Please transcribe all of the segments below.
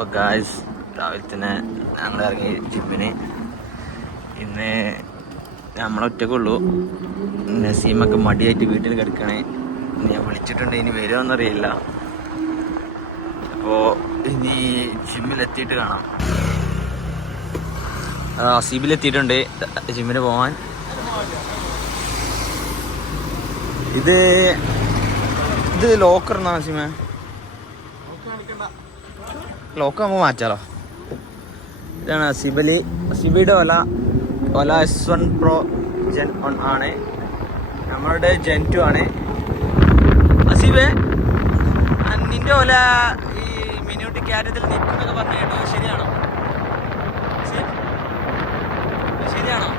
അപ്പോൾ ഗായ്സ് രാവിലെ തന്നെ ഞങ്ങൾ ഇറങ്ങി ജിമ്മിന്. ഇന്ന് നമ്മളൊറ്റക്കുള്ളൂ. നസീമൊക്കെ മടിയായിട്ട് വീട്ടിൽ കിടക്കണേ. ഞാൻ വിളിച്ചിട്ടുണ്ട്, ഇനി വരുമോയെന്നറിയില്ല. അപ്പോൾ ഇനി ജിമ്മിലെത്തിയിട്ട് കാണാം. അസീബിലെത്തിയിട്ടുണ്ട് ജിമ്മിന് പോകാൻ. ഇത് ലോക്കർ എന്നാ നസീമ? ലോക്ക് നമുക്ക് മാറ്റാലോ. ഇതാണ് അസീബിയുടെ ഒല S1 Pro Gen 1 ആണ്. നമ്മളുടെ Gen 2 ആണ്. അസീബേ, നിന്റെ ഒല ഈ മിനിയൂട്ടി ക്യാരത്തിൽ നിൽക്കുന്നൊക്കെ പറഞ്ഞു കേട്ടോ, ശരിയാണോ? ശരിയാണോ?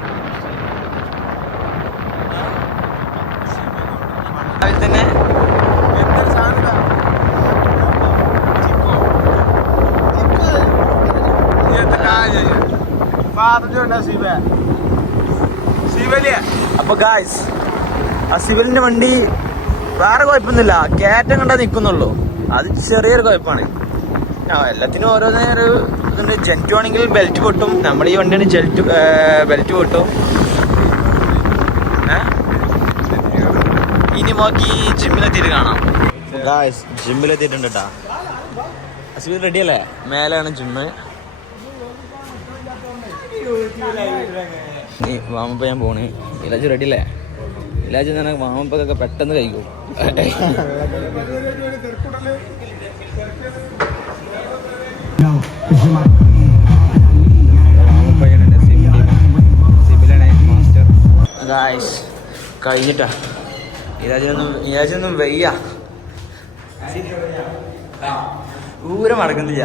അതിൽ തന്നെ അപ്പൊ ഗായ്സ്, അസീബലിന്റെ വണ്ടി വേറെ കുഴപ്പമൊന്നുമില്ല, കയറ്റം കണ്ടാ നിൽക്കുന്നുള്ളൂ. അത് ചെറിയൊരു കുഴപ്പമാണ്. എല്ലാത്തിനും ഓരോ നേരം ഇതുണ്ട്. Gen 2 ആണെങ്കിൽ ബെൽറ്റ് പൊട്ടും. നമ്മൾ ഈ വണ്ടിയാണ് ബെൽറ്റ് പൊട്ടും. ഇനി നോക്കി ജിമ്മിലെത്തിയിട്ട് കാണാം. ഗായ്സ്, ജിമ്മിലെത്തിയിട്ടുണ്ട് കേട്ടാ. അസീബ് റെഡി അല്ലേ? മേലെയാണ് ജിമ്മ്. വാമപ്പ് ഞാൻ പോണ്. ഇലാജ് റെഡി അല്ലേ? ഇലാജ് തന്നെ വാമപ്പൊക്കെ പെട്ടെന്ന് കഴിക്കും. ഗായ്സ്, കഴിഞ്ഞിട്ടാ. ഇലാജൊന്നും വയ്യ, ഊരെ മടക്കുന്നില്ല.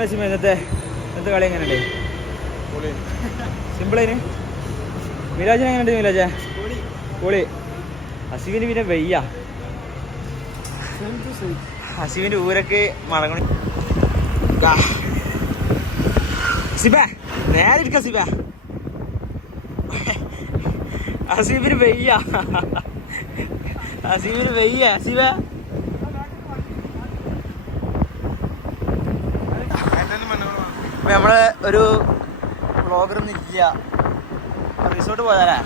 ഇന്നത്തെ കളി എങ്ങനെയുണ്ട്? സിമ്പിളായിന്. മിരാജിന് എങ്ങനെയുണ്ട്? മിരാജ പൊളി. ഹസീബിന് പിന്നെ വയ്യ. ഹസീബിന്റെ ഊരൊക്കെ മടങ്ങണ. സിബേ, നേരെ ഇരിക്ക സിബേ. ഹസീബിന് വയ്യ. ഹസീബിന് വയ്യ. സിബേ, നമ്മള് ഒരു വ്ളോഗറൊന്നും ഇല്ല. റിസോർട്ട് പോയാലേ